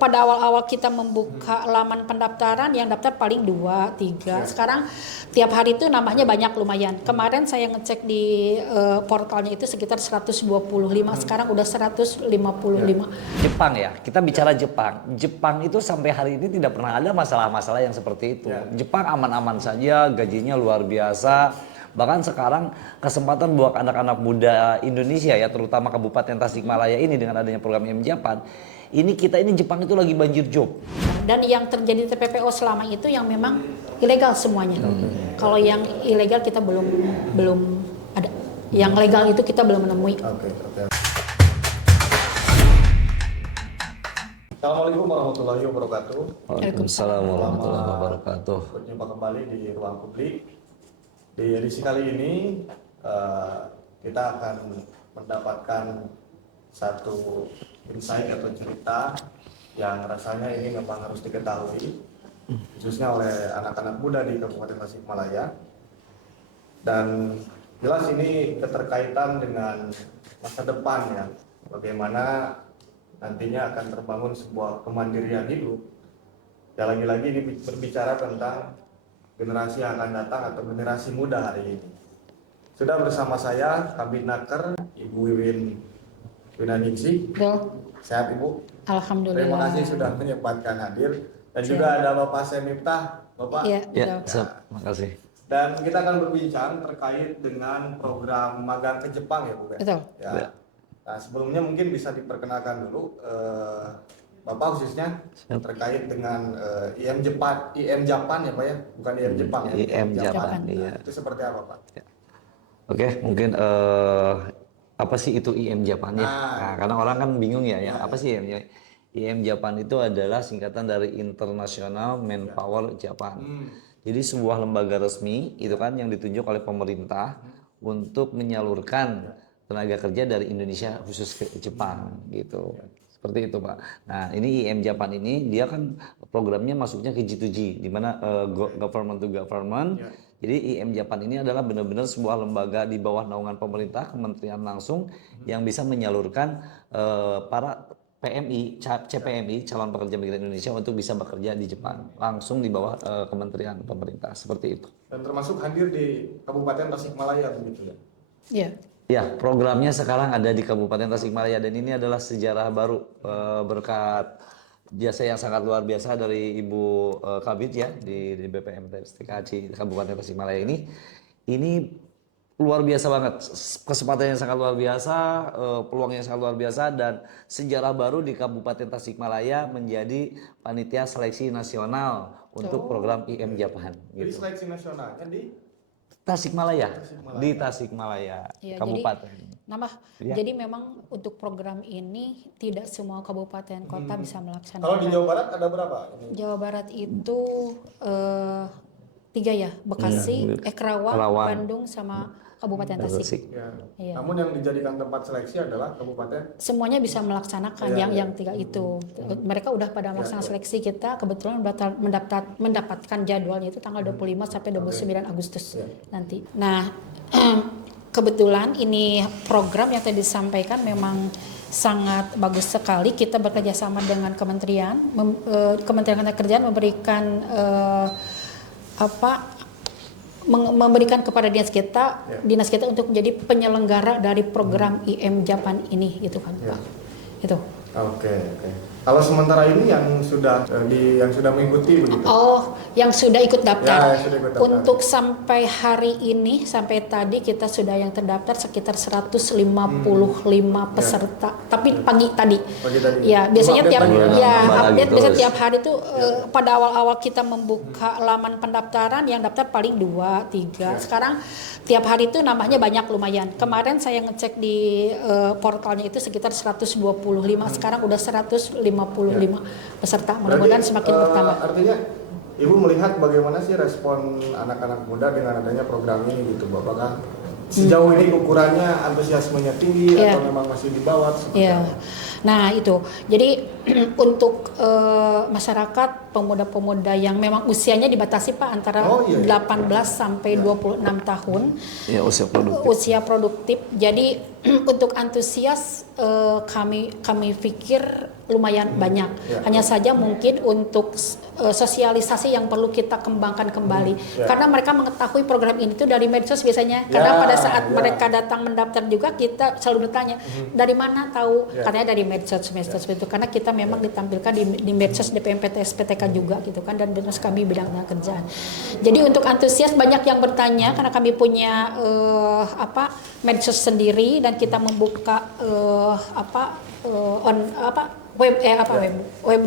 pada awal-awal kita membuka laman pendaftaran yang daftar paling 2, 3. Sekarang tiap hari itu nambahnya banyak lumayan. Kemarin saya ngecek di portalnya itu sekitar 125, sekarang udah 155. Jepang ya, kita bicara Jepang. Jepang itu sampai hari ini tidak pernah ada masalah-masalah yang seperti itu. Jepang aman-aman saja, gajinya luar biasa. Bahkan sekarang kesempatan buat anak-anak muda Indonesia ya, terutama Kabupaten Tasikmalaya ini dengan adanya program IM Japan, ini Jepang itu lagi banjir job. Dan yang terjadi TPPO selama itu yang memang ilegal semuanya. Kalau yang ilegal kita belum ada. Yang legal itu kita belum menemui. Assalamualaikum warahmatullahi wabarakatuh. Waalaikumsalam warahmatullahi wabarakatuh. Berjumpa kembali di Ruang Publik. Di edisi kali ini kita akan mendapatkan satu insight atau cerita yang rasanya ini memang harus diketahui, khususnya oleh anak-anak muda di Kabupaten Tasikmalaya. Dan jelas ini keterkaitan dengan masa depan ya, bagaimana nantinya akan terbangun sebuah kemandirian hidup. Ya lagi-lagi ini berbicara tentang generasi yang akan datang atau generasi muda hari ini. Sudah bersama saya Kabid Naker Ibu Wiwin Winaningsih. Sehat Ibu? Alhamdulillah. Terima kasih sudah menyempatkan hadir. Dan juga ada Bapak Semiftah. Bapak? Iya, Terima kasih. Dan kita akan berbincang terkait dengan program magang ke Jepang ya Bu. Betul. Ya. Nah, sebelumnya mungkin bisa diperkenalkan dulu Bapak khususnya terkait dengan IM Japan ya Pak ya, bukan IM Jepang ya. IM Japan. Nah, itu seperti apa Pak? Oke, mungkin apa sih itu IM Japan ya? Nah, karena orang kan bingung ya, apa sih IM? IM Japan itu adalah singkatan dari International Manpower Japan. Jadi sebuah lembaga resmi itu kan yang ditunjuk oleh pemerintah untuk menyalurkan tenaga kerja dari Indonesia khusus ke Jepang gitu. Seperti itu Pak. Nah ini IM Japan ini dia kan programnya masuknya ke G2G, di mana government to government. Jadi IM Japan ini adalah benar-benar sebuah lembaga di bawah naungan pemerintah, kementerian langsung yang bisa menyalurkan para PMI, CPMI, calon pekerja migran Indonesia untuk bisa bekerja di Jepang langsung di bawah kementerian pemerintah seperti itu. Dan termasuk hadir di Kabupaten Tasikmalaya begitu ya? Iya. Ya, programnya sekarang ada di Kabupaten Tasikmalaya dan ini adalah sejarah baru berkat jasa yang sangat luar biasa dari Ibu Kabid ya di BPM TKC Kabupaten Tasikmalaya ini. Ini luar biasa banget, kesempatannya sangat luar biasa, peluangnya sangat luar biasa dan sejarah baru di Kabupaten Tasikmalaya menjadi panitia seleksi nasional untuk program IM Japan. Jadi Gitu. seleksi nasionalnya di Tasikmalaya, di Tasikmalaya, Ya, kabupaten. Jadi memang untuk program ini tidak semua kabupaten kota bisa melaksanakan. Kalau di Jawa Barat ada berapa? Jawa Barat itu 3 ya, Bekasi, Kerawang, Bandung sama Kabupaten Tasik. Ya. Iya. Namun yang dijadikan tempat seleksi adalah kabupaten. Semuanya bisa melaksanakan yang 3 itu. Mereka udah pada melaksanakan seleksi, kita kebetulan mendapatkan jadwalnya itu tanggal 25 sampai 29 Agustus nanti. Nah, kebetulan ini program yang tadi disampaikan memang sangat bagus sekali. Kita bekerja sama dengan Kementerian Ketenagakerjaan memberikan memberikan kepada dinas kita untuk menjadi penyelenggara dari program IM Japan ini gitu kan Pak. Itu. Oke. Kalau sementara ini yang sudah mengikuti begitu. Oh, yang sudah ikut daftar. Ya, yang sudah ikut daftar. Untuk sampai hari ini, sampai tadi kita sudah yang terdaftar sekitar 155 peserta. Tapi pagi tadi. Ya, biasanya tiap hari itu pada awal-awal kita membuka laman pendaftaran yang daftar paling 2, 3. Sekarang tiap hari itu nambahnya banyak lumayan. Kemarin saya ngecek di portalnya itu sekitar 125, sekarang udah 155 peserta. Mudah-mudahan semakin bertambah. Artinya Ibu melihat bagaimana sih respon anak-anak muda dengan adanya program ini gitu, apakah sejauh ini ukurannya antusiasmenya tinggi atau memang masih di bawah? Nah itu, jadi untuk masyarakat pemuda-pemuda yang memang usianya dibatasi Pak antara 18 sampai 26 tahun. Ya, Usia produktif. Jadi untuk antusias kami pikir lumayan banyak. Hanya saja mungkin untuk sosialisasi yang perlu kita kembangkan kembali. Karena mereka mengetahui program ini tuh dari medsos biasanya. Karena pada saat mereka datang mendaftar juga kita selalu bertanya dari mana tahu? Karena dari medsos itu. Karena kita memang ditampilkan di medsos DPMPT SPTK juga gitu kan, dan terus kami bidangnya kerjaan. Jadi untuk antusias banyak yang bertanya karena kami punya medsos sendiri dan kita membuka web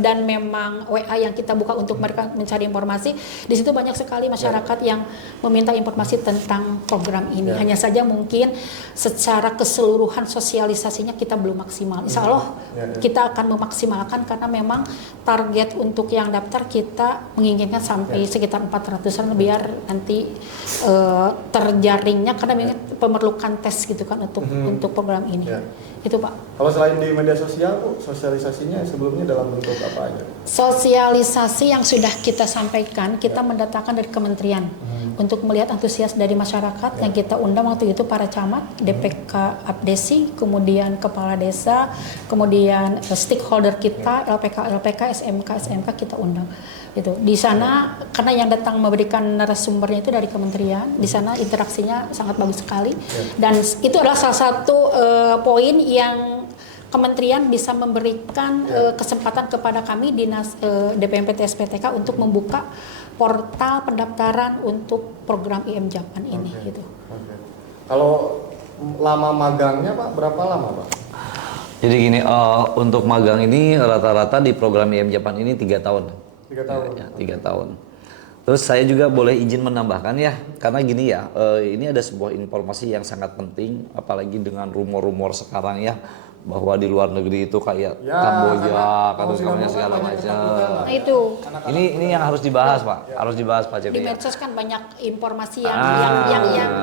dan memang WA yang kita buka untuk mereka mencari informasi. Di situ banyak sekali masyarakat yang meminta informasi tentang program ini. Hanya saja mungkin secara keseluruhan sosialisasinya kita belum maksimal. Insya Allah kita akan memaksimalkan karena memang target untuk yang daftar kita menginginkan sampai sekitar 400-an biar nanti terjaringnya karena memang memerlukan tes gitu kan untuk program ini. Itu Pak. Kalau selain di media sosial, Bu, sosialisasinya sebelumnya dalam bentuk apa aja? Sosialisasi yang sudah kita sampaikan, kita mendatangkan dari kementerian untuk melihat antusias dari masyarakat yang kita undang waktu itu para camat, DPK Abdesi, kemudian kepala desa, kemudian stakeholder kita, LPK, SMK kita undang. Gitu. Di sana karena yang datang memberikan narasumbernya itu dari kementerian, di sana interaksinya sangat bagus sekali dan itu adalah salah satu poin yang kementerian bisa memberikan kesempatan kepada kami dinas DPMPT SPTK untuk membuka portal pendaftaran untuk program IM Japan ini gitu. Kalau lama magangnya Pak, berapa lama Pak? Jadi gini, untuk magang ini rata-rata di program IM Japan ini 3 tahun. 3 tahun. Ya, 3 tahun. Terus saya juga boleh izin menambahkan ya, karena gini ya, ini ada sebuah informasi yang sangat penting, apalagi dengan rumor-rumor sekarang ya, bahwa di luar negeri itu kayak Kamboja, kasus-kasusnya segala macam. Itu. Ini yang harus dibahas Pak, harus dibahas Pak Cepi. Di medsos kan banyak informasi yang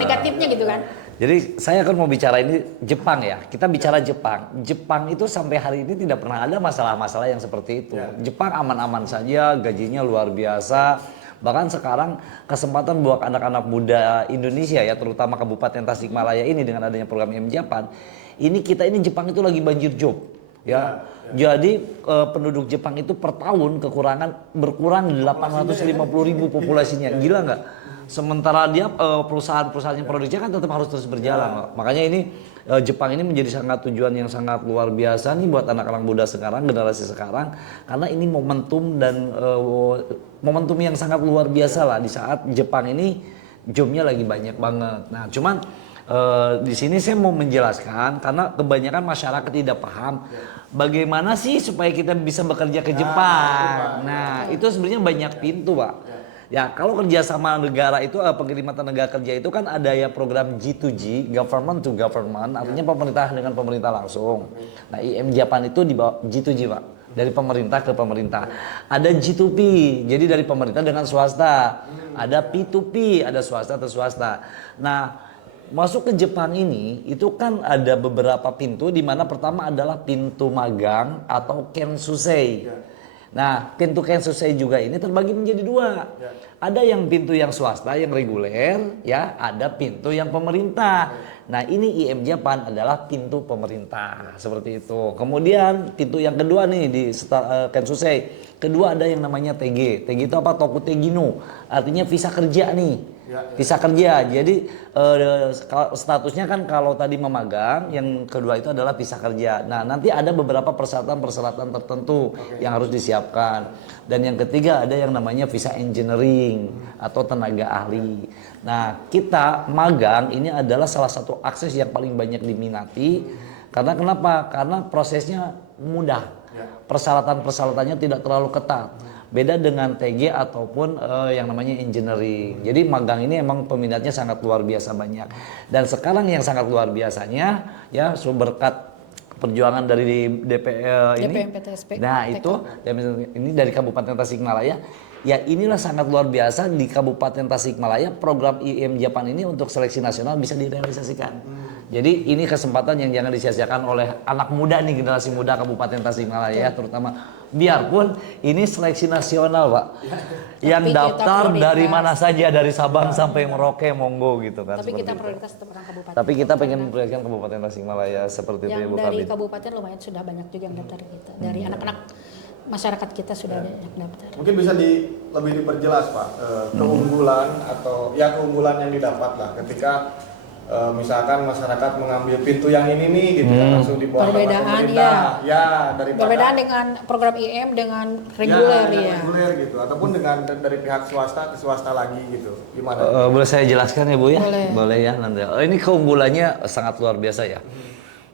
negatifnya gitu kan. Jadi saya akan mau bicara ini Jepang ya. Kita bicara Jepang. Jepang itu sampai hari ini tidak pernah ada masalah-masalah yang seperti itu. Jepang aman-aman saja, gajinya luar biasa. Bahkan sekarang kesempatan buat anak-anak muda Indonesia ya, terutama Kabupaten Tasikmalaya ini dengan adanya program IM Japan, ini Jepang itu lagi banjir job. Ya. Jadi penduduk Jepang itu per tahun berkurang 850.000 populasinya. Gila nggak? Sementara dia perusahaan-perusahaan yang produksinya kan tetap harus terus berjalan. Makanya ini Jepang ini menjadi tujuan yang sangat luar biasa nih buat anak-anak muda sekarang, generasi sekarang, karena ini momentum dan momentum yang sangat luar biasa lah di saat Jepang ini jobnya lagi banyak banget. Nah, cuman di sini saya mau menjelaskan karena kebanyakan masyarakat tidak paham bagaimana sih supaya kita bisa bekerja ke Jepang. Nah, itu sebenarnya banyak pintu, Pak. Ya, kalau kerjasama negara itu, pengiriman tenaga kerja itu kan ada ya program G2G, government to government, artinya pemerintah dengan pemerintah langsung. Nah, IM Japan itu di bawah G2G, Pak, dari pemerintah ke pemerintah. Ada G2P, jadi dari pemerintah dengan swasta. Ada P2P, ada swasta atau swasta. Nah, masuk ke Jepang ini, itu kan ada beberapa pintu, di mana pertama adalah pintu magang atau Kensusei. Nah, pintu Kensusei juga ini terbagi menjadi 2. Ada yang pintu yang swasta, yang reguler, ya, ada pintu yang pemerintah. Nah, ini IM Japan adalah pintu pemerintah, seperti itu. Kemudian pintu yang kedua nih di Kensusei, kedua ada yang namanya TG. TG itu apa? Tokutegino, artinya visa kerja nih. Visa kerja. Jadi statusnya kan kalau tadi memagang, yang kedua itu adalah visa kerja. Nah, nanti ada beberapa persyaratan tertentu yang harus disiapkan. Dan yang ketiga ada yang namanya visa engineering atau tenaga ahli. Nah, kita magang ini adalah salah satu akses yang paling banyak diminati. Karena kenapa? Karena prosesnya mudah. Persyaratan-persyaratannya tidak terlalu ketat. Beda dengan TG ataupun yang namanya engineering. Jadi magang ini emang peminatnya sangat luar biasa banyak. Dan sekarang yang sangat luar biasanya ya berkat perjuangan dari DPMPTSP. Nah, itu ini dari Kabupaten Tasikmalaya. Ya, inilah sangat luar biasa di Kabupaten Tasikmalaya program IM Japan ini untuk seleksi nasional bisa direalisasikan. Jadi ini kesempatan yang jangan disia-siakan oleh anak muda nih, generasi muda Kabupaten Tasikmalaya terutama. Biarpun ini seleksi nasional, Pak. Yang Tapi daftar kita dari prioritas. mana saja, dari Sabang sampai Merauke, monggo gitu kan. Tapi seperti kita itu. prioritas tetap orang kabupaten. Tapi kita pengen memprioritaskan Kabupaten Tasikmalaya seperti itu ya, yang Bu dari Kabid. kabupaten lumayan sudah banyak juga yang daftar kita. Dari anak-anak masyarakat kita sudah banyak daftar. Mungkin bisa lebih diperjelas Pak, keunggulan atau ya keunggulan yang didapat lah ketika misalkan masyarakat mengambil pintu yang ini nih gitu kan, langsung dibawa ke Perbedaan, pemerintah. Ya, daripada Perbedaan dengan program IM dengan reguler ya. reguler gitu ataupun dengan dari pihak swasta ke swasta lagi gitu. Gimana? Boleh saya jelaskan ya Bu ya? Boleh. Ya nanti. Ini keunggulannya sangat luar biasa ya.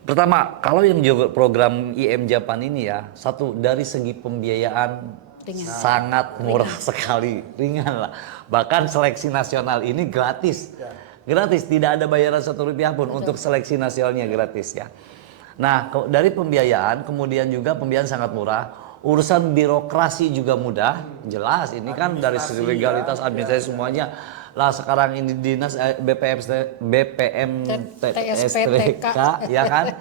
Pertama, kalau yang juga program IM Japan ini ya, satu dari segi pembiayaan Ringan. sangat murah sekali, ringan lah. Bahkan seleksi nasional ini gratis. Gratis, tidak ada bayaran Rp1 pun untuk seleksi nasionalnya gratis ya. Nah, dari pembiayaan, kemudian juga pembiayaan sangat murah. Urusan birokrasi juga mudah, jelas. Ini kan dari segi legalitas, administrasi semuanya. Lah sekarang ini dinas BPM-TSPTK ya kan,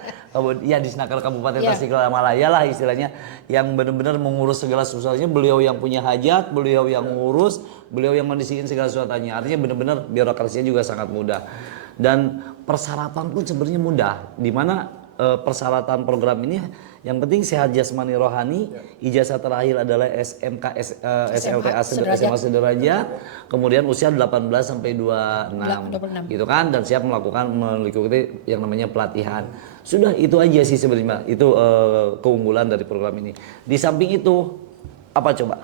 ya di Snaker Kabupaten Tasikmalaya lah istilahnya, yang benar-benar mengurus segala sesuatunya. Beliau yang punya hajat, beliau yang ngurus, beliau yang mendisiin segala sesuatunya. Artinya benar-benar birokrasinya juga sangat mudah. Dan persyaratan pun sebenarnya mudah. Di mana persyaratan program ini yang penting sehat jasmani rohani, ijazah terakhir adalah SMK SLTA SMA sederajat, kemudian usia 18 sampai 26 gitu kan, dan siap mengikuti yang namanya pelatihan. Sudah itu aja sih sebenarnya, itu keunggulan dari program ini. Di samping itu apa coba?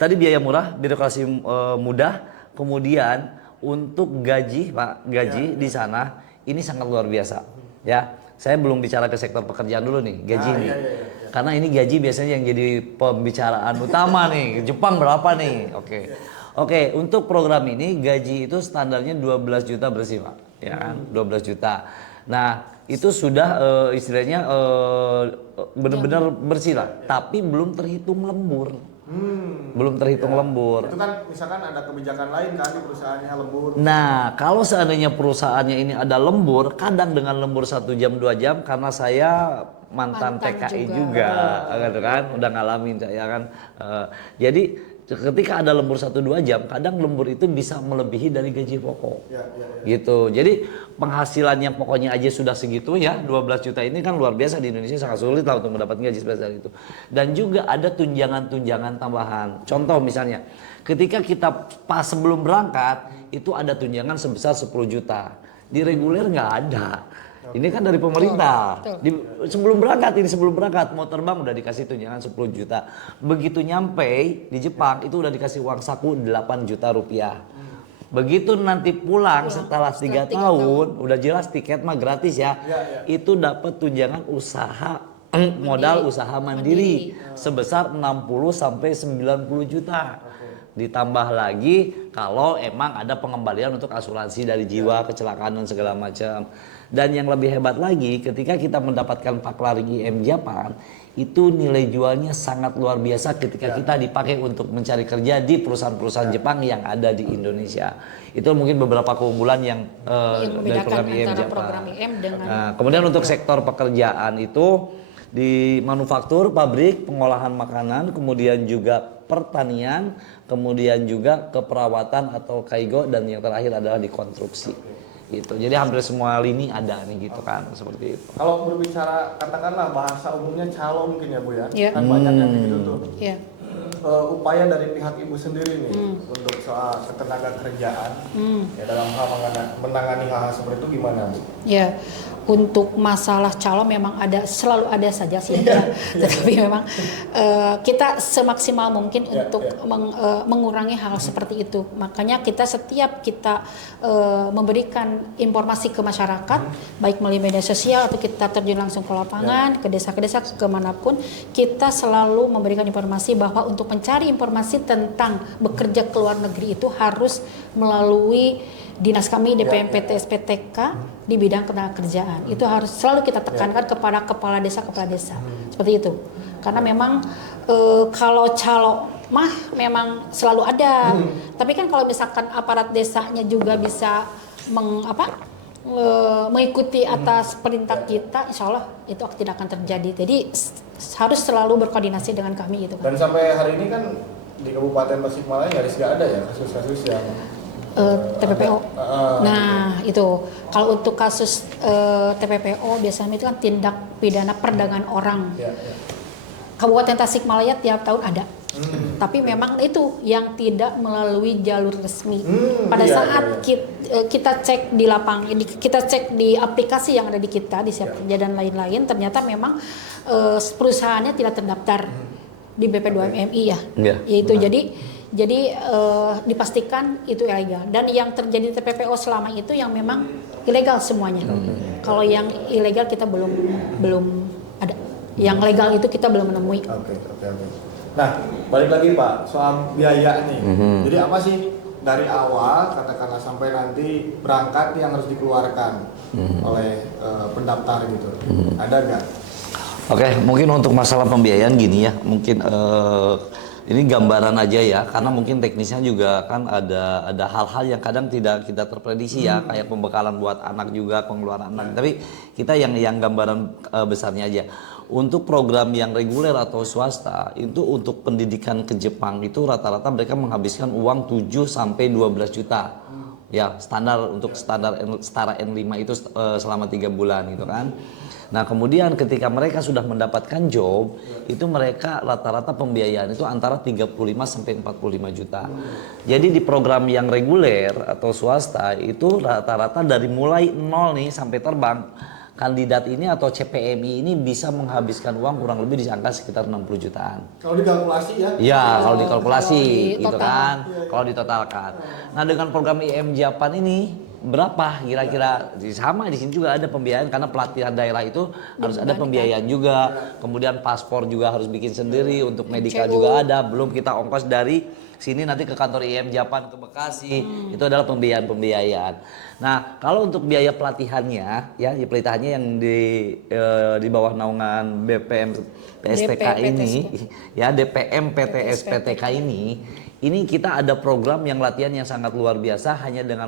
Tadi biaya murah, birokrasi mudah, kemudian untuk gaji Pak, gaji di sana ini sangat luar biasa ya. Saya belum bicara ke sektor pekerjaan dulu nih, gaji nih. Karena ini gaji biasanya yang jadi pembicaraan utama nih. Jepang berapa nih? Oke, untuk program ini gaji itu standarnya 12 juta bersih Pak, ya kan? 12 juta. Nah, itu sudah istilahnya benar-benar bersih lah, tapi belum terhitung lembur. Belum terhitung lembur. Itu kan misalkan ada kebijakan lain kan di perusahaannya lembur. Nah, kalau seandainya perusahaannya ini ada lembur, kadang dengan lembur 1 jam 2 jam, karena saya mantan TKI juga gitu kan, udah ngalamin saya kan. Jadi ketika ada lembur 1-2 jam, kadang lembur itu bisa melebihi dari gaji pokok. Gitu. Jadi penghasilannya pokoknya aja sudah segitu ya, 12 juta ini kan luar biasa. Di Indonesia sangat sulit lah untuk mendapatkan gaji sebesar itu. Dan juga ada tunjangan-tunjangan tambahan. Contoh misalnya, ketika kita pas sebelum berangkat, itu ada tunjangan sebesar 10 juta. Di reguler nggak ada. Ini kan dari pemerintah. Sebelum berangkat mau terbang udah dikasih tunjangan 10 juta. Begitu nyampe di Jepang itu udah dikasih uang saku 8 juta rupiah. Begitu nanti pulang setelah 3 tahun, udah jelas tiket mah gratis ya. Itu dapat tunjangan usaha modal usaha mandiri sebesar 60 sampai 90 juta. Ditambah lagi kalau emang ada pengembalian untuk asuransi dari jiwa, kecelakaan dan segala macam. Dan yang lebih hebat lagi, ketika kita mendapatkan Paklaring IM Japan, itu nilai jualnya sangat luar biasa ketika kita dipakai untuk mencari kerja di perusahaan-perusahaan Jepang yang ada di Indonesia. Itu mungkin beberapa keunggulan yang dari program IM Japan. Program IM dengan Kemudian untuk sektor pekerjaan itu di manufaktur, pabrik, pengolahan makanan, kemudian juga pertanian, kemudian juga keperawatan atau kaigo, dan yang terakhir adalah di konstruksi. Gitu. Jadi hampir semua lini ada nih gitu kan, seperti itu. Kalau berbicara katakanlah bahasa umumnya calo mungkin ya Bu ya. Kan banyak yang gitu tuh. Upaya dari pihak Ibu sendiri nih untuk soal ketenaga kerjaan ya dalam hal menangani hal seperti itu gimana Bu? Ya, untuk masalah calon memang selalu ada saja sih ya. Tetapi memang kita semaksimal mungkin untuk mengurangi hal seperti itu. Makanya kita setiap kita memberikan informasi ke masyarakat, baik melalui media sosial atau kita terjun langsung ke lapangan, ke desa-desa, kemanapun, kita selalu memberikan informasi bahwa untuk mencari informasi tentang bekerja ke luar negeri itu harus melalui dinas kami DPM-PTSPTK di bidang ketenagakerjaan. Itu harus selalu kita tekankan kepada kepala desa seperti itu. Karena memang kalau calo mah memang selalu ada. Tapi kan kalau misalkan aparat desanya juga bisa mengikuti atas perintah kita, insya Allah itu tidak akan terjadi. Jadi harus selalu berkoordinasi dengan kami gitu. Dan sampai hari ini kan di Kabupaten Tasikmalaya nyaris nggak ada ya kasus-kasus yang TPPO. Nah itu kalau untuk kasus TPPO biasanya itu kan tindak pidana perdagangan orang. Kabupaten Tasikmalaya tiap tahun ada. Tapi memang itu yang tidak melalui jalur resmi. Pada saat kita cek di lapangan, kita cek di aplikasi yang ada di kita, di Siap Kerja dan lain-lain, ternyata memang perusahaannya tidak terdaftar di BP2MI ya. Yaitu jadi dipastikan itu ilegal. Dan yang terjadi TPPO selama itu yang memang ilegal semuanya. Kalau yang ilegal kita belum ada. Yang legal itu kita belum menemui. Oke. Nah, balik lagi Pak, soal biaya nih. Jadi apa sih dari awal, katakanlah sampai nanti berangkat yang harus dikeluarkan oleh pendaftar gitu? Ada nggak? Oke, mungkin untuk masalah pembiayaan gini ya, mungkin ini gambaran aja ya, karena mungkin teknisnya juga kan ada hal-hal yang kadang tidak kita terprediksi ya, kayak pembekalan buat anak juga, pengeluaran anak. Tapi kita yang gambaran besarnya aja. Untuk program yang reguler atau swasta itu untuk pendidikan ke Jepang itu rata-rata mereka menghabiskan uang 7 sampai 12 juta. Ya, standar untuk setara N5 itu selama 3 bulan gitu kan. Nah, kemudian ketika mereka sudah mendapatkan job, itu mereka rata-rata pembiayaan itu antara 35 sampai 45 juta. Jadi di program yang reguler atau swasta itu rata-rata dari mulai nol nih sampai terbang, kandidat ini atau CPMI ini bisa menghabiskan uang kurang lebih di angka sekitar 60 jutaan. Kalau dikalkulasi ya? Iya, kalau dikalkulasi gitu kan, kalau ditotalkan. Nah, dengan program IM Japan ini berapa kira-kira? Sama di sini juga ada pembiayaan karena pelatihan daerah itu harus ada pembiayaan juga. Kemudian paspor juga harus bikin sendiri, untuk medikal juga ada. Belum kita ongkos dari sini nanti ke kantor IM Japan ke Bekasi, itu adalah pembiayaan. Nah, kalau untuk biaya pelatihannya, ya pelatihannya yang di bawah naungan BPM PSTK ini, ya DPM PTS PTK ini kita ada program yang latihan yang sangat luar biasa, hanya dengan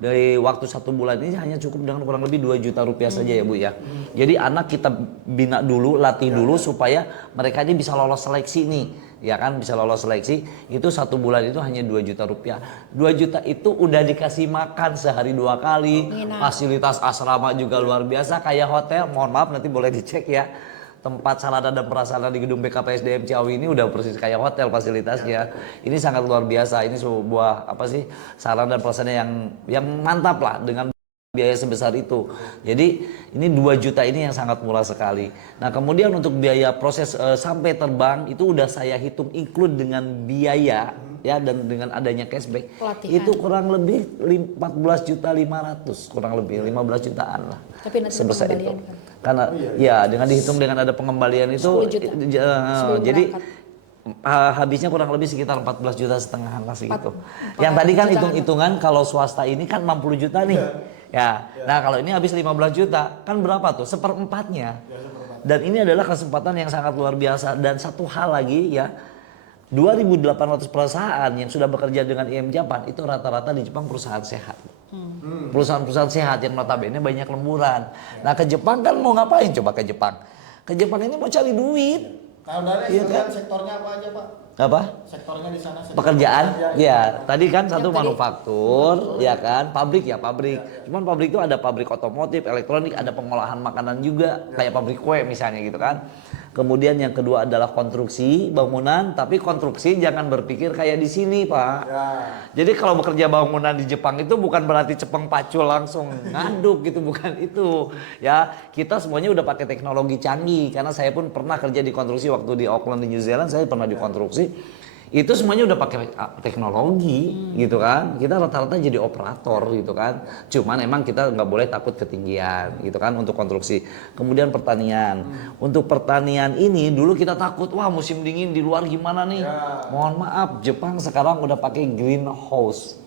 dari waktu 1 bulan ini hanya cukup dengan kurang lebih 2 juta rupiah saja ya Bu ya. Jadi anak kita bina dulu, latih dulu supaya mereka ini bisa lolos seleksi nih. Ya kan, bisa lolos seleksi, itu 1 bulan itu hanya 2 juta rupiah. 2 juta itu udah dikasih makan sehari 2 kali, fasilitas asrama juga luar biasa kayak hotel. Mohon maaf nanti boleh dicek ya, tempat sarana dan prasarana di gedung BKPSDM Ciawi ini udah persis kayak hotel fasilitasnya. Ini sangat luar biasa, ini sebuah sarana dan prasarana yang mantap lah dengan biaya sebesar itu. Jadi ini 2 juta ini yang sangat murah sekali. Nah, kemudian untuk biaya proses sampai terbang itu udah saya hitung include dengan biaya ya, dan dengan adanya cashback pelatihan. Itu kurang lebih 14 juta 500, kurang lebih 15 jutaan lah. Tapi nanti sebesar itu. Karena ya dengan dihitung dengan ada pengembalian itu jadi habisnya kurang lebih sekitar 14 juta setengah lah segitu. Yang tadi kan hitung-hitungan kalau swasta ini kan 60 juta nih. Ya. Nah, kalau ini habis 15 juta, kan berapa tuh? Seperempatnya. Dan ini adalah kesempatan yang sangat luar biasa. Dan satu hal lagi ya, 2.800 perusahaan yang sudah bekerja dengan IM Japan itu rata-rata di Jepang perusahaan sehat. Perusahaan-perusahaan sehat yang notabene banyak lemburan. Nah, ke Jepang kan mau ngapain coba ke Jepang? Ke Jepang ini mau cari duit. Nah, udah kan sektornya apa aja Pak? Apa? Sektornya di sana. Pekerjaan? Ya, tadi kan satu manufaktur, ya kan, pabrik. Cuman pabrik itu ada pabrik otomotif, elektronik, ada pengolahan makanan juga, kayak pabrik kue misalnya gitu kan. Kemudian yang kedua adalah konstruksi bangunan, tapi konstruksi jangan berpikir kayak di sini Pak. Jadi kalau bekerja bangunan di Jepang itu bukan berarti cepeng pacul langsung ngaduk gitu, bukan itu. Ya, kita semuanya udah pakai teknologi canggih, karena saya pun pernah kerja di konstruksi waktu di Auckland di New Zealand, saya pernah di konstruksi. Itu semuanya udah pakai teknologi gitu kan. Kita rata-rata jadi operator gitu kan. Cuman emang kita nggak boleh takut ketinggian gitu kan untuk konstruksi. Kemudian pertanian. Untuk pertanian ini dulu kita takut, wah musim dingin di luar gimana nih. Mohon maaf, Jepang sekarang udah pakai greenhouse.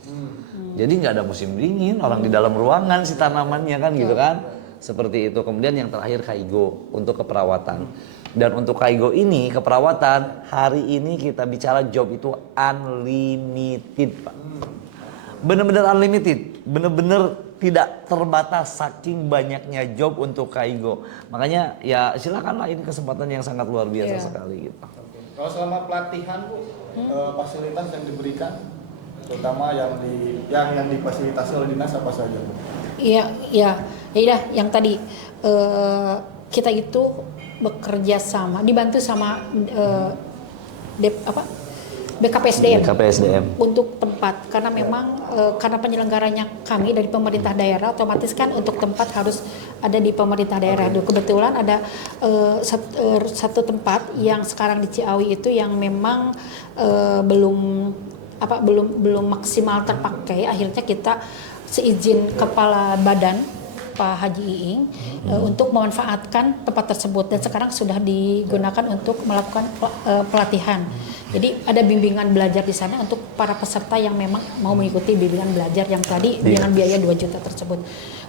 Jadi nggak ada musim dingin, orang di dalam ruangan sih tanamannya kan gitu kan. Seperti itu. Kemudian yang terakhir kaigo untuk keperawatan. Dan untuk kaigo ini keperawatan, hari ini kita bicara job itu unlimited Pak. Bener-bener unlimited, bener-bener tidak terbatas saking banyaknya job untuk Kaigo. Makanya ya silakanlah, ini kesempatan yang sangat luar biasa sekali gitu. Oke. Kalau selama pelatihan Bu, fasilitas yang diberikan terutama yang difasilitasi oleh dinas apa saja Bu? Iya, yang tadi kita itu bekerja sama, dibantu sama BKPSDM untuk tempat, karena memang karena penyelenggaranya kami dari pemerintah daerah, otomatis kan untuk tempat harus ada di pemerintah daerah. Kebetulan ada satu tempat yang sekarang di Ciawi itu yang memang belum maksimal terpakai. Akhirnya kita seizin kepala badan Pak Haji Iing untuk memanfaatkan tempat tersebut, dan sekarang sudah digunakan untuk melakukan pelatihan. Jadi ada bimbingan belajar di sana untuk para peserta yang memang mau mengikuti bimbingan belajar yang tadi dengan biaya 2 juta tersebut.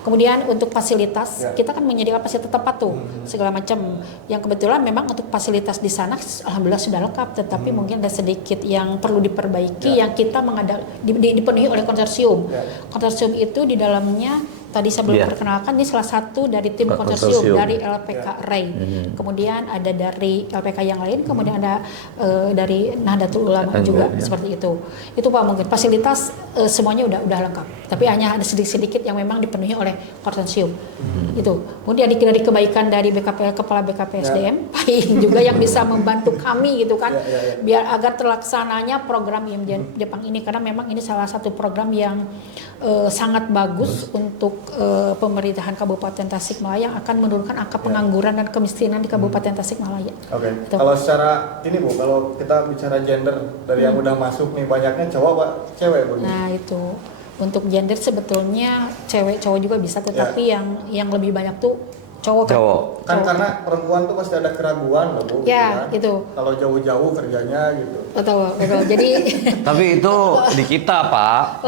Kemudian untuk fasilitas, kita kan menyediakan fasilitas tempat tuh segala macam. Yang kebetulan memang untuk fasilitas di sana alhamdulillah sudah lengkap, tetapi mungkin ada sedikit yang perlu diperbaiki yang kita dipenuhi oleh konsorsium. Konsorsium itu di dalamnya tadi saya belum perkenalkan, ini salah satu dari tim konsorsium dari LPK RAI. Kemudian ada dari LPK yang lain, kemudian ada dari Nahdlatul Ulama juga seperti itu. Itu Pak, mungkin fasilitas semuanya udah lengkap. Tapi hanya ada sedikit yang memang dipenuhi oleh konsorsium. Itu. Kemudian dari kebaikan dari kepala BKPSDM, Pak Iing juga yang bisa membantu kami gitu kan, biar agar terlaksananya program IMJ Jepang ini, karena memang ini salah satu program yang sangat bagus untuk pemerintahan Kabupaten Tasikmalaya, yang akan menurunkan angka pengangguran dan kemiskinan di Kabupaten Tasikmalaya. Oke. Kalau secara ini Bu, kalau kita bicara gender dari yang udah masuk nih, banyaknya cowok apa cewek Bu? Nah itu untuk gender sebetulnya cewek cowok juga bisa, tetapi yang lebih banyak tuh cowok. Kan karena perempuan tuh pasti ada keraguan loh Bu. Ya, kan? itu. Kalau jauh-jauh kerjanya gitu. Betul. Jadi tapi itu di kita Pak.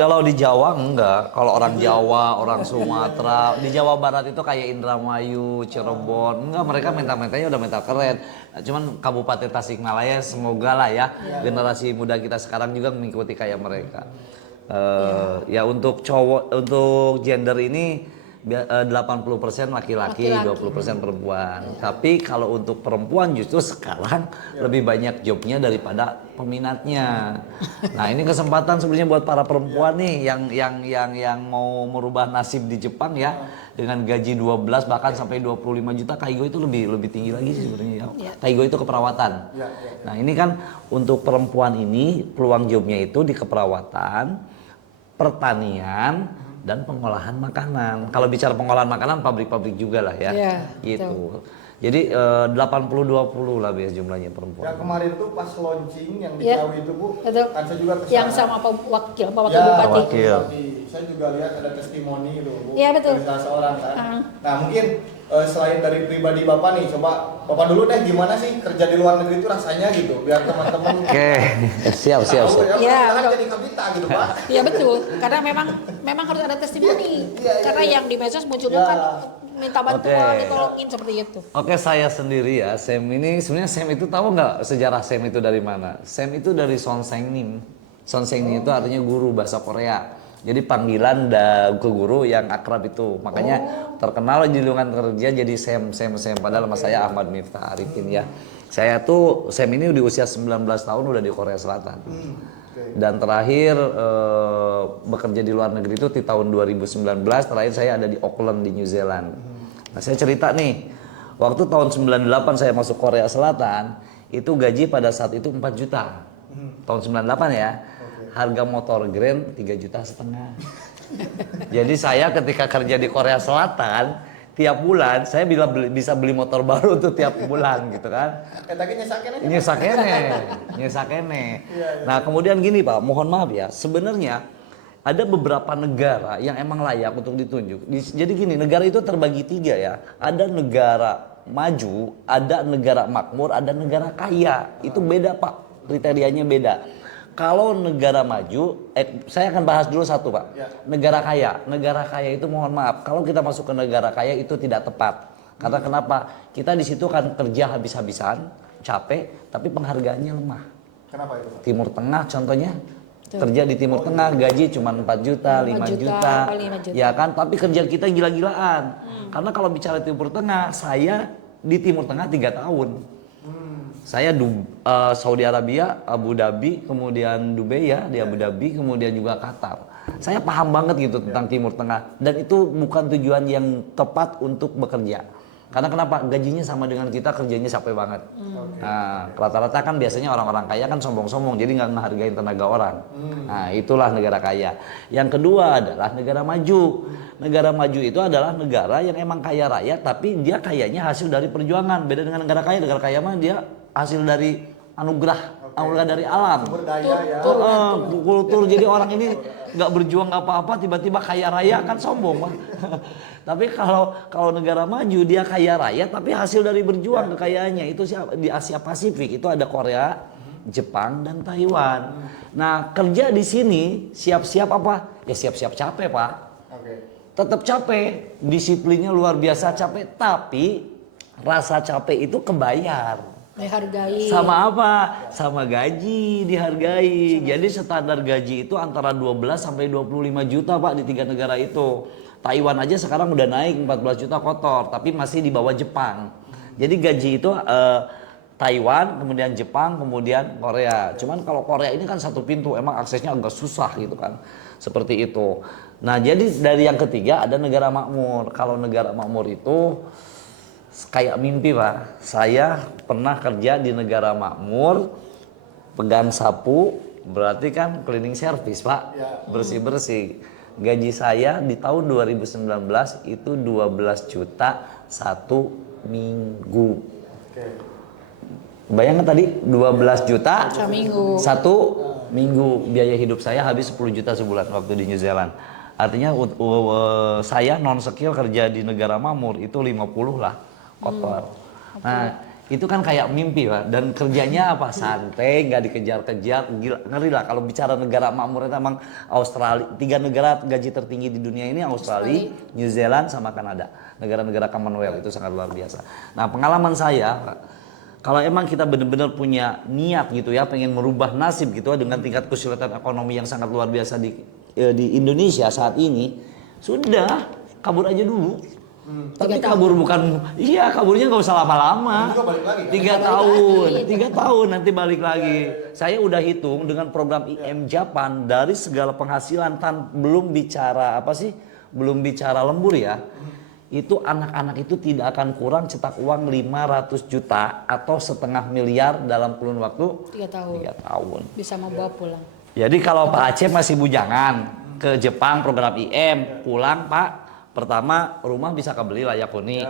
Kalau di Jawa enggak. Kalau orang Jawa, orang Sumatera, di Jawa Barat itu kayak Indramayu, Cirebon, enggak, mereka mental-mentalnya udah mental keren. Cuman Kabupaten Tasikmalaya semoga lah ya generasi muda kita sekarang juga mengikuti kayak mereka. Ya untuk gender ini 80% laki-laki, 20% perempuan. Tapi kalau untuk perempuan justru sekarang lebih banyak jobnya daripada peminatnya. Nah, ini kesempatan sebenarnya buat para perempuan nih yang mau merubah nasib di Jepang ya, dengan gaji 12 bahkan sampai 25 juta. Kaigo itu lebih tinggi lagi sih sebenarnya. Kaigo itu keperawatan. Nah, ini kan untuk perempuan ini peluang jobnya itu di keperawatan, pertanian, dan pengolahan makanan. Kalau bicara pengolahan makanan, pabrik-pabrik juga lah ya. Gitu. Betul. Jadi 80-20 lah biasa jumlahnya perempuan. Yang kemarin tuh pas launching yang di Ciawi itu Bu, kan saya juga kesana. Yang sama Pak Wakil Bupati. Saya juga lihat ada testimoni itu Bu. Iya betul. Dari salah seorang kan. Nah mungkin selain dari pribadi Bapak nih, coba Bapak dulu deh gimana sih kerja di luar negeri itu rasanya gitu, biar teman-teman. Oke, siap. Ya, jadi kabita gitu Pak. Iya betul, karena memang harus ada testimoni. Karena yang di medsos munculnya kan minta bantuan, ditolongin seperti itu. Oke, saya sendiri ya, Sam ini sebenarnya Sam itu tahu nggak sejarah Sam itu dari mana? Sam itu dari Sonsengnim. Sonsengnim itu artinya guru bahasa Korea. Jadi panggilan ke guru yang akrab itu. Makanya terkenal di lingkungan kerja jadi Sam. Padahal nama saya Ahmad Miftah Arifin ya. Saya tuh Sam ini di usia 19 tahun udah di Korea Selatan. Dan terakhir bekerja di luar negeri itu di tahun 2019. Terakhir saya ada di Auckland di New Zealand. Nah, saya cerita nih. Waktu tahun 98 saya masuk Korea Selatan, itu gaji pada saat itu 4 juta. Tahun 98 ya. Harga motor Grand 3,5 juta. Jadi saya ketika kerja di Korea Selatan, tiap bulan saya bisa beli motor baru tuh tiap bulan gitu kan. Nyesakene. Nah, kemudian gini Pak, mohon maaf ya, sebenarnya ada beberapa negara yang emang layak untuk ditunjuk. Jadi gini, negara itu terbagi 3 ya. Ada negara maju, ada negara makmur, ada negara kaya. Itu beda Pak, kriterianya beda. Kalau negara maju, saya akan bahas dulu satu Pak. Negara kaya itu mohon maaf, kalau kita masuk ke negara kaya itu tidak tepat. Karena kenapa? Kita di situ kan kerja habis-habisan, capek, tapi penghargaannya lemah. Kenapa itu Pak? Timur Tengah contohnya, Kerja di Timur Tengah gaji cuma 4 juta, 5 juta, paling 5 juta. ya kan? Tapi kerja kita gila-gilaan. Karena kalau bicara Timur Tengah, saya di Timur Tengah 3 tahun. Saya Saudi Arabia, Abu Dhabi, kemudian Dubai ya di Abu Dhabi, kemudian juga Qatar. Saya paham banget gitu tentang Timur Tengah, dan itu bukan tujuan yang tepat untuk bekerja. Karena kenapa? Gajinya sama dengan kita, kerjanya capek banget. Nah, rata-rata kan biasanya orang-orang kaya kan sombong-sombong, jadi nggak menghargai tenaga orang. Nah, itulah negara kaya. Yang kedua adalah negara maju. Negara maju itu adalah negara yang emang kaya raya, tapi dia kayanya hasil dari perjuangan. Beda dengan negara kaya mah dia hasil dari anugerah dari alam. Berdaya ya. Kultur. Jadi orang ini nggak berjuang nggak apa-apa, tiba-tiba kaya raya kan sombong, Pak. Tapi kalau negara maju dia kaya raya tapi hasil dari berjuang kekayaannya. Itu di Asia Pasifik itu ada Korea, Jepang dan Taiwan. Nah, kerja di sini siap-siap apa? Ya siap-siap capek, Pak. Tetap capek, disiplinnya luar biasa capek, tapi rasa capek itu kebayar. Dihargai. Sama apa? Sama gaji dihargai. Jadi standar gaji itu antara 12 sampai 25 juta, Pak, di 3 negara itu. Taiwan aja sekarang udah naik 14 juta kotor, tapi masih di bawah Jepang. Jadi gaji itu Taiwan, kemudian Jepang, kemudian Korea. Cuman kalau Korea ini kan satu pintu, emang aksesnya agak susah gitu kan. Seperti itu. Nah, jadi dari yang ketiga ada negara makmur. Kalau negara makmur itu kayak mimpi, Pak. Saya pernah kerja di negara makmur, pegang sapu, berarti kan cleaning service, Pak. Bersih-bersih. Gaji saya di tahun 2019 itu 12 juta 1 minggu. Bayangkan tadi 12 juta 1 minggu. Biaya hidup saya habis 10 juta sebulan waktu di New Zealand. Artinya saya non skill kerja di negara makmur itu 50 lah kotor. Nah, itu kan kayak mimpi, Pak. Dan kerjanya apa? Santai, nggak dikejar-kejar. Gila, ngeri lah kalau bicara negara makmur itu emang Australia. 3 negara gaji tertinggi di dunia ini Australia, New Zealand sama Kanada. Negara-negara Commonwealth itu sangat luar biasa. Nah, pengalaman saya, Pak, kalau emang kita benar-benar punya niat gitu ya, pengen merubah nasib gitu ya, dengan tingkat kesulitan ekonomi yang sangat luar biasa di Indonesia saat ini, sudah kabur aja dulu. Tapi kabur kaburnya nggak usah lama-lama. 3 tahun nanti balik lagi. Saya udah hitung dengan program IM Japan dari segala penghasilan belum bicara lembur ya. Itu anak-anak itu tidak akan kurang cetak uang 500 juta atau 1,5 miliar dalam kurun waktu 3 tahun. Bisa membawa pulang. Jadi kalau Pak Acep masih bujangan ke Jepang program IM, pulang Pak, pertama rumah bisa kebeli layak huni,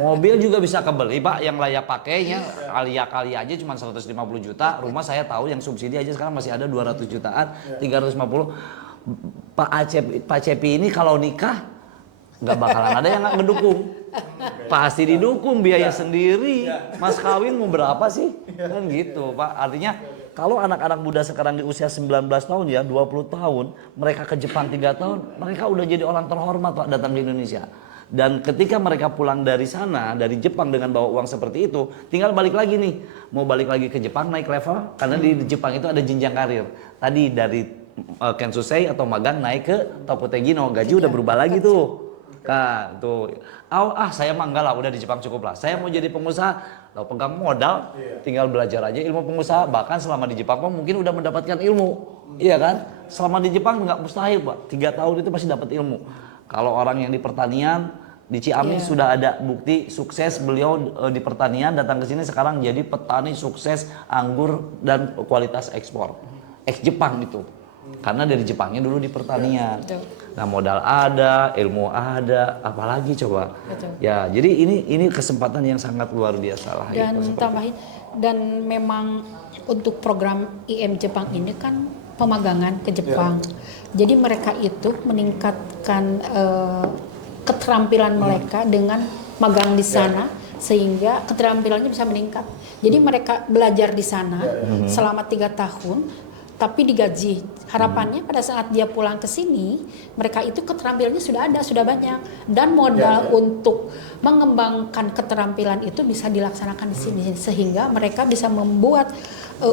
mobil juga bisa kebeli, Pak, yang layak pakainya kali aja cuma 150 juta. Rumah saya tahu yang subsidi aja sekarang masih ada 200 jutaan, 350. Pak Cepi ini kalau nikah nggak bakalan ada yang nggak ngedukung, pasti didukung, biaya sendiri. Mas kawin mau berapa sih? Kan gitu, Pak. Artinya kalau anak-anak muda sekarang di usia 19 tahun ya, 20 tahun, mereka ke Jepang 3 tahun, mereka udah jadi orang terhormat, Pak, datang ke Indonesia. Dan ketika mereka pulang dari sana, dari Jepang dengan bawa uang seperti itu, tinggal balik lagi nih. Mau balik lagi ke Jepang, naik level, karena di Jepang itu ada jenjang karir. Tadi dari Kensusei atau magang naik ke Tokutegino, gaji udah berubah lagi tuh. Kan tuh, saya mah enggak lah, udah di Jepang cukup lah. Saya mau jadi pengusaha, lo pegang modal, tinggal belajar aja ilmu pengusaha. Bahkan selama di Jepang mungkin udah mendapatkan ilmu, iya kan? Selama di Jepang nggak mustahil, Pak. 3 tahun itu pasti dapat ilmu. Kalau orang yang di pertanian di Ciamis sudah ada bukti sukses beliau di pertanian, datang ke sini sekarang jadi petani sukses anggur dan kualitas ekspor, Jepang itu. Karena dari Jepangnya dulu di pertanian. Nah, modal ada, ilmu ada, apalagi coba. Ya, jadi ini kesempatan yang sangat luar biasa lah. Dan tambahin, dan memang untuk program IM Jepang ini kan pemagangan ke Jepang. Jadi mereka itu meningkatkan keterampilan mereka dengan magang di sana, sehingga keterampilannya bisa meningkat. Jadi mereka belajar di sana selama 3 tahun. tapi digaji. Harapannya pada saat dia pulang ke sini, mereka itu keterampilannya sudah ada, sudah banyak, dan modal untuk mengembangkan keterampilan itu bisa dilaksanakan di sini, sehingga mereka bisa membuat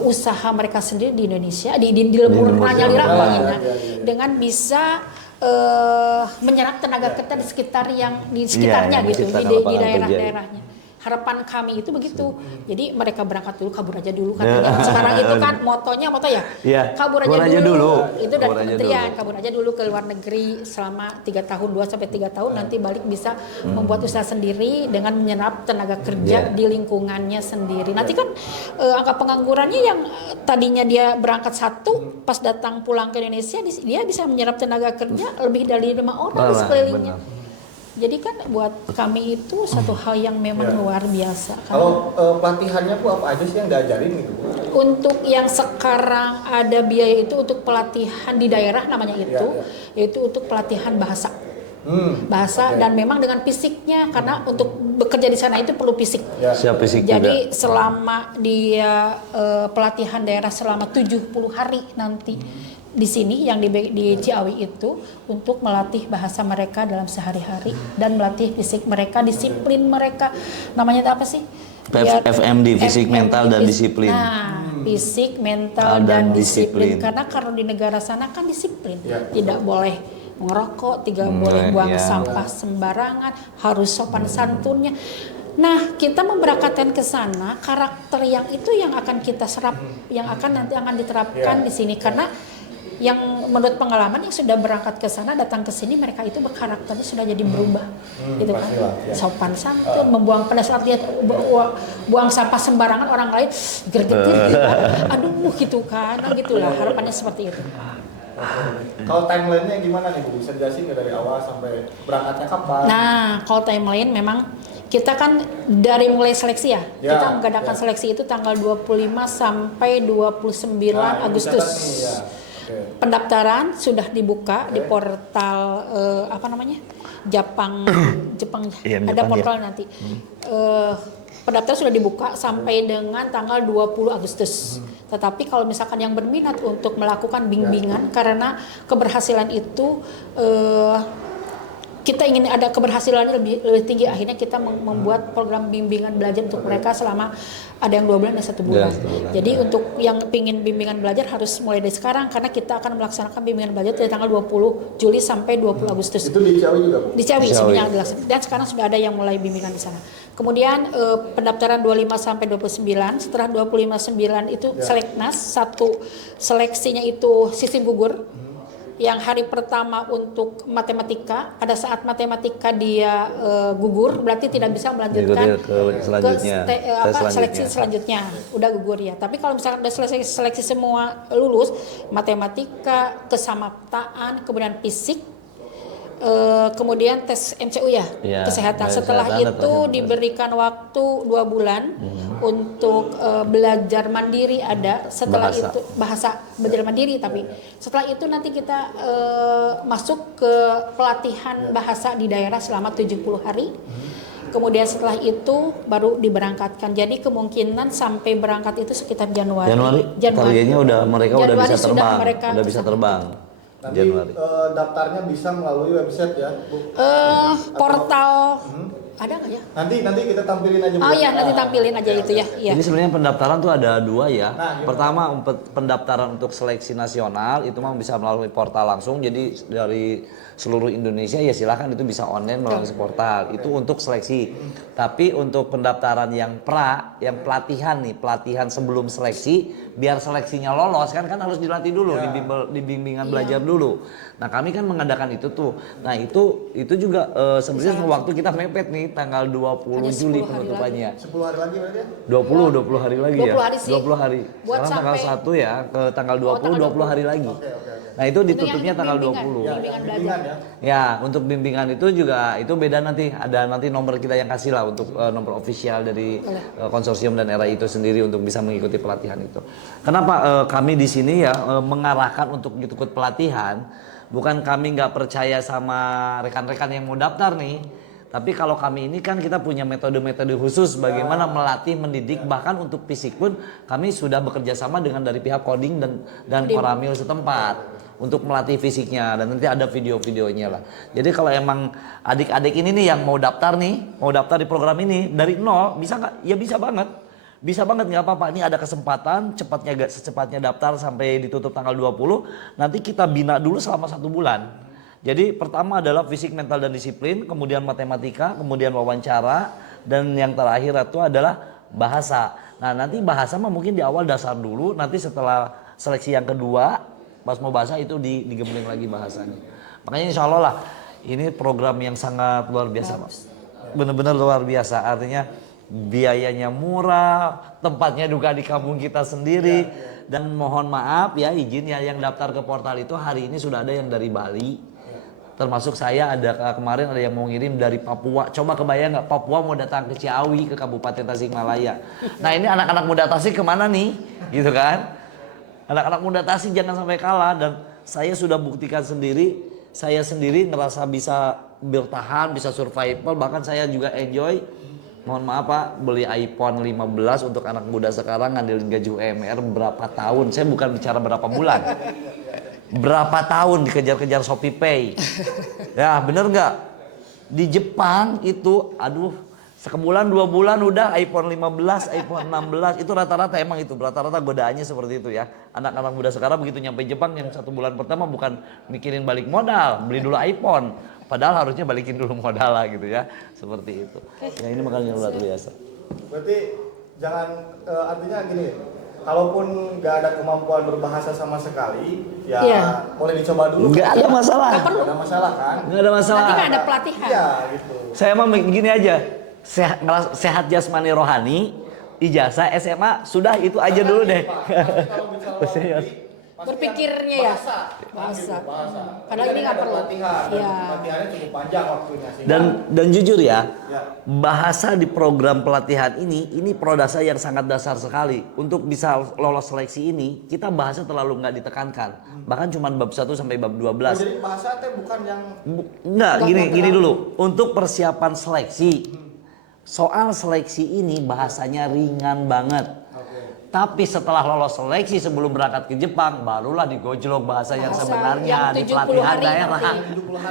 usaha mereka sendiri di Indonesia, di lembur Nyalira dengan bisa menyerap tenaga kerja di sekitarnya gitu, di daerah-daerahnya. Harapan kami itu begitu. Jadi mereka berangkat dulu, kabur aja dulu katanya. Sekarang itu kan moto ya, kabur aja dulu. Itu dari kementerian, kabur aja dulu ke luar negeri selama 3 tahun, 2 sampai 3 tahun, nanti balik bisa membuat usaha sendiri dengan menyerap tenaga kerja di lingkungannya sendiri. Nanti kan angka penganggurannya yang tadinya dia berangkat 1, pas datang pulang ke Indonesia dia bisa menyerap tenaga kerja lebih dari 5 orang di sekelilingnya. Jadi kan buat kami itu satu hal yang memang luar biasa. Kalau pelatihannya Bu apa aja sih yang diajarin gitu? Untuk yang sekarang ada biaya itu untuk pelatihan di daerah namanya itu, yaitu untuk pelatihan bahasa. Dan memang dengan fisiknya, karena untuk bekerja di sana itu perlu fisik. Siap fisik Jadi juga. selama dia pelatihan daerah selama 70 hari nanti di sini yang di Ciawi itu untuk melatih bahasa mereka dalam sehari-hari dan melatih fisik mereka, disiplin mereka, namanya apa sih? FMD, fisik, mental, dan disiplin. Nah, fisik, mental, dan disiplin. Karena kalau di negara sana kan disiplin, tidak boleh merokok, tidak boleh buang sampah sembarangan, harus sopan santunnya. Nah, kita memberangkatkan ke sana karakter yang itu yang akan kita serap, yang nanti akan diterapkan di sini, karena yang menurut pengalaman yang sudah berangkat ke sana datang ke sini, mereka itu berkarakternya sudah jadi berubah, gitu kan, sopan santun, membuang pada saat dia buang sampah sembarangan orang lain gergetir, aduh gitu kan, gitulah harapannya seperti itu. Kalau timelinenya gimana nih Bu? Bisa jelasin nggak dari awal sampai berangkatnya kapan? Nah, kalau timeline memang kita kan dari mulai seleksi kita mengadakan seleksi itu tanggal 25 sampai 29 Agustus. Pendaftaran sudah dibuka di portal Jepang ada portal nanti. Pendaftaran sudah dibuka sampai dengan tanggal 20 Agustus. Tetapi kalau misalkan yang berminat untuk melakukan bimbingan, karena keberhasilan itu kita ingin ada keberhasilannya lebih tinggi, akhirnya kita membuat program bimbingan belajar untuk mereka selama ada yang 2 bulan dan 1 bulan. Jadi untuk yang ingin bimbingan belajar harus mulai dari sekarang, karena kita akan melaksanakan bimbingan belajar dari tanggal 20 Juli sampai 20 Agustus. Itu di Ciawi juga Bu? Di Ciawi sebenarnya dilaksanakan. Dan sekarang sudah ada yang mulai bimbingan di sana. Kemudian pendaftaran 25 sampai 29, setelah 25/9 itu seleknas, satu seleksinya itu sistem gugur. Yang hari pertama untuk matematika, pada saat matematika dia gugur, berarti tidak bisa melanjutkan seleksi selanjutnya, udah gugur ya. Tapi kalau misalkan udah seleksi semua lulus, matematika, kesamaptaan, kemudian fisik, kemudian tes MCU kesehatan. Setelah itu diberikan waktu 2 bulan untuk belajar mandiri ada. Setelah itu bahasa belajar mandiri, tapi setelah itu nanti kita masuk ke pelatihan bahasa di daerah selama 70 hari. Kemudian setelah itu baru diberangkatkan. Jadi kemungkinan sampai berangkat itu sekitar Januari. Targetnya mereka udah bisa terbang. Udah bisa terbang. Nanti daftarnya bisa melalui website ya Bu? Portal ada nggak ya? Nanti kita tampilin aja Bu. Oh iya, nanti tampilin aja itu ya. Jadi sebenarnya pendaftaran tuh ada 2 ya. Pertama pendaftaran untuk seleksi nasional itu mah bisa melalui portal langsung. Jadi dari seluruh Indonesia ya silakan itu bisa online melalui portal. Itu untuk seleksi. Tapi untuk pendaftaran yang pelatihan sebelum seleksi, biar seleksinya lolos kan harus dilatih dulu, di bimbingan belajar dulu. Nah, kami kan mengadakan itu tuh. Nah, itu juga sebenarnya waktu kita mepet nih tanggal 20 Juli penutupannya. 10 hari lagi berarti ya? 20 hari lagi 20 hari sih. 20 hari. Buat sekarang tanggal 1 ya, ke tanggal 20 hari lagi. Nah, itu ditutupnya tanggal 20. Bimbingan belajar. Ya, untuk bimbingan itu juga itu beda nanti. Ada nanti nomor kita yang kasih lah untuk nomor official dari konsorsium dan RAI itu sendiri untuk bisa mengikuti pelatihan itu. Kenapa kami di sini ya mengarahkan untuk ikut pelatihan? Bukan kami nggak percaya sama rekan-rekan yang mau daftar nih, Tapi kalau kami ini kan kita punya metode-metode khusus bagaimana melatih, mendidik, bahkan untuk fisik pun kami sudah bekerja sama dengan dari pihak coding dan Koramil setempat untuk melatih fisiknya, dan nanti ada video-videonya lah. Jadi kalau emang adik-adik ini nih yang mau daftar di program ini dari nol, bisa nggak? Ya bisa banget. Bisa banget, nggak apa-apa. Ini ada kesempatan, secepatnya daftar sampai ditutup tanggal 20. Nanti kita bina dulu selama 1 bulan. Jadi pertama adalah fisik, mental, dan disiplin, kemudian matematika, kemudian wawancara, dan yang terakhir itu adalah bahasa. Nah nanti bahasa mah mungkin di awal dasar dulu, nanti setelah seleksi yang kedua, pas mau bahasa itu digembleng lagi bahasanya. Makanya insya Allah lah, ini program yang sangat luar biasa, Pak. Benar-benar luar biasa, artinya biayanya murah, tempatnya juga di kampung kita sendiri. Dan mohon maaf ya, izin ya, yang daftar ke portal itu hari ini sudah ada yang dari Bali. Termasuk saya kemarin ada yang mau ngirim dari Papua. Coba kebayang nggak Papua mau datang ke Ciawi, ke Kabupaten Tasikmalaya. Nah ini anak-anak muda Tasik kemana nih? Gitu kan? Anak-anak muda Tasik jangan sampai kalah. Dan saya sudah buktikan sendiri, saya sendiri ngerasa bisa bertahan, bisa survival. Bahkan saya juga enjoy. Mohon maaf Pak, beli iPhone 15 untuk anak muda sekarang ngandelin gaji UMR berapa tahun. Saya bukan bicara berapa bulan. Berapa tahun dikejar-kejar Shopee Pay. Ya bener nggak? Di Jepang itu, aduh, sebulan 2 bulan udah iPhone 15, iPhone 16. Itu rata-rata emang itu, rata-rata godaannya seperti itu ya. Anak-anak muda sekarang begitu nyampe Jepang yang 1 bulan pertama bukan mikirin balik modal, beli dulu iPhone. Padahal harusnya balikin dulu modal lah gitu ya. Seperti itu. Ya ini makanya luar biasa. Berarti jangan, artinya gini, kalaupun nggak ada kemampuan berbahasa sama sekali, ya boleh dicoba dulu. Nggak ada masalah. Nggak ada masalah kan? Nggak ada masalah. Nanti kan ada pelatihan. Iya gitu. Saya mah gini aja, sehat jasmani rohani, ijazah SMA, sudah itu aja dulu deh. Kalau bicara Berpikirnya ya bahasa. Padahal ini nggak perlu. Latihannya cukup panjang waktunya sih. Dan jujur ya, bahasa di program pelatihan ini prodasa yang sangat dasar sekali. Untuk bisa lolos seleksi ini, kita bahasa terlalu nggak ditekankan. Bahkan cuma bab 1 sampai bab 12. Jadi bahasa itu bukan yang Enggak, gini dulu. Untuk persiapan seleksi, soal seleksi ini bahasanya ringan banget. Tapi setelah lolos seleksi sebelum berangkat ke Jepang, barulah digojlok bahasa yang sebenarnya di pelatihan daerah.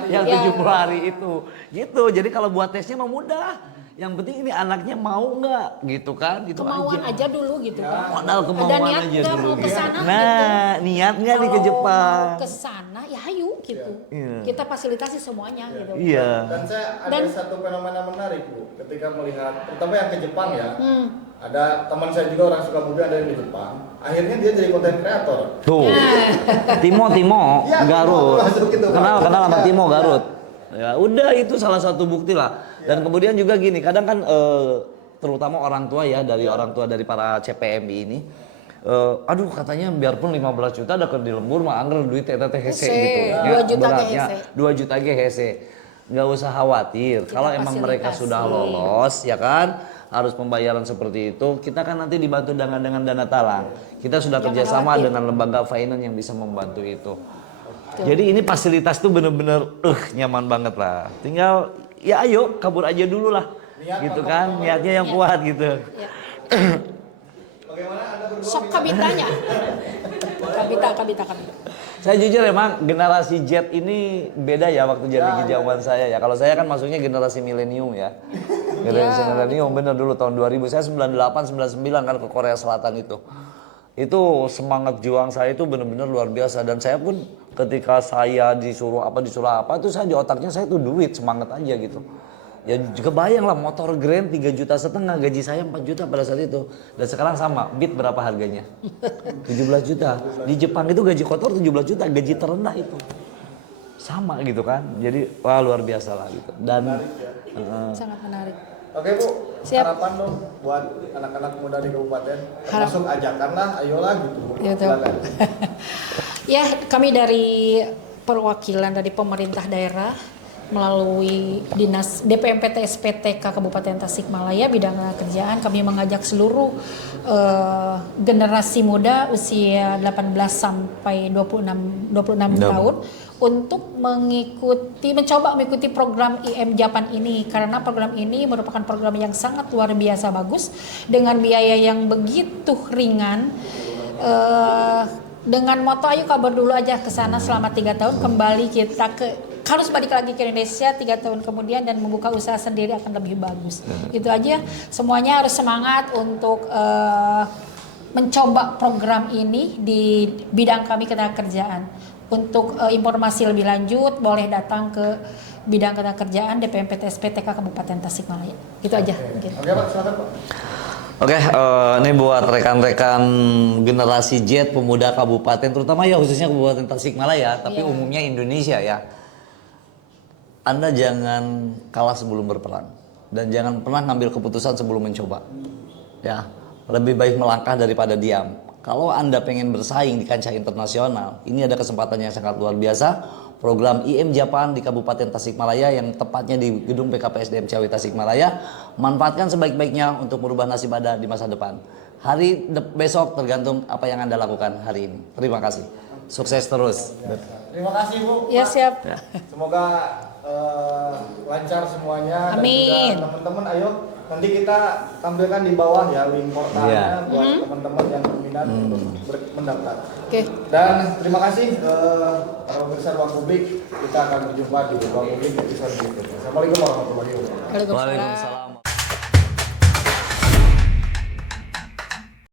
Yang 70 hari itu. Gitu. Jadi kalau buat tesnya mah mudah. Yang penting ini anaknya mau nggak gitu kan? Itu kemauan aja dulu gitu kan. Modal kemauan niat aja nggak dulu. mau kesana Nah, gitu. niat nggak nih ke Jepang? Mau kesana ya ayo gitu. Kita fasilitasi semuanya gitu. Iya. Dan saya ada satu fenomena menarik Bu, ketika melihat, terutama yang ke Jepang ya. Ada teman saya juga orang Sukabumi ada yang di Jepang. Akhirnya dia jadi konten kreator. Tuh. Timo Ya, Garut. Gitu, kenal sama Timo Garut. Ya udah itu salah satu bukti lah. Dan kemudian juga gini, kadang kan terutama orang tua ya, dari orang tua dari para CPMI ini, aduh katanya biarpun 15 juta ada di lembur mah anggar duit teh hese gitu. 2 juta beratnya 2 juta ge hese. Nggak usah khawatir. Kalau emang mereka sudah lolos ya kan, harus pembayaran seperti itu, kita kan nanti dibantu dengan dana talang. Kita sudah kerjasama dengan lembaga finance yang bisa membantu itu. Jadi ini fasilitas tuh bener-bener nyaman banget lah. Tinggal ya ayo kabur aja dulu lah. Gitu kan, niatnya yang kuat gitu. Bagaimana Anda berdua? Sok kabitanya. Kabita. Saya jujur emang generasi Z ini beda ya waktu jadi zaman saya ya. Kalau saya kan masuknya generasi milenium ya. Generasi milenium bener dulu tahun 2000. Saya 98, 99 kan ke Korea Selatan itu. Itu semangat juang saya itu benar-benar luar biasa. Dan saya pun ketika saya disuruh apa itu saya di otaknya saya tuh duit, semangat aja gitu. Ya juga bayang lah motor Grand 3,5 juta, gaji saya 4 juta pada saat itu. Dan sekarang sama, Beat berapa harganya? 17 juta. Di Jepang itu gaji kotor 17 juta, gaji terendah itu. Sama gitu kan. Jadi wah luar biasa lah gitu. Dan sangat menarik. Oke Bu, Siap. harapan dong buat anak-anak muda di kabupaten. Masuk ajakan lah, ayolah gitu. Silakan. Ya, kami dari perwakilan dari pemerintah daerah melalui Dinas DPMPT SPTK Kabupaten Tasikmalaya bidang kerjaan, kami mengajak seluruh generasi muda usia 18 sampai 26 tahun untuk mencoba mengikuti program IM Japan ini, karena program ini merupakan program yang sangat luar biasa bagus dengan biaya yang begitu ringan. Dengan moto ayo kabur dulu aja ke sana selama 3 tahun, kembali kita harus balik lagi ke Indonesia 3 tahun kemudian dan membuka usaha sendiri akan lebih bagus. Itu aja, semuanya harus semangat untuk mencoba program ini di bidang kami ketenagakerjaan. Untuk informasi lebih lanjut boleh datang ke bidang ketenagakerjaan DPMPTSP TK Kabupaten Tasikmalaya. Itu aja. Oke Pak, silakan Pak. Oke, ini buat rekan-rekan generasi Z pemuda kabupaten, terutama ya khususnya Kabupaten Tasikmalaya, tapi umumnya Indonesia ya. Anda jangan kalah sebelum berperang dan jangan pernah ngambil keputusan sebelum mencoba. Ya, lebih baik melangkah daripada diam. Kalau Anda pengen bersaing di kancah internasional, ini ada kesempatan yang sangat luar biasa. Program IM Japan di Kabupaten Tasikmalaya yang tepatnya di Gedung PKPSDM Ciawi Tasikmalaya. Manfaatkan sebaik-baiknya untuk merubah nasib Anda di masa depan. Besok tergantung apa yang Anda lakukan hari ini. Terima kasih. Sukses terus. Terima kasih Bu. Ya, siap. Semoga lancar semuanya. Amin. Dan juga teman-teman ayo nanti kita tampilkan di bawah ya link portalnya buat teman-teman yang berminat untuk mendaftar. Oke. Dan terima kasih para pemirsa Ruang Publik. Kita akan berjumpa di Ruang Publik episode berikutnya. Assalamualaikum warahmatullahi wabarakatuh. Waalaikumsalam. Waalaikumsalam.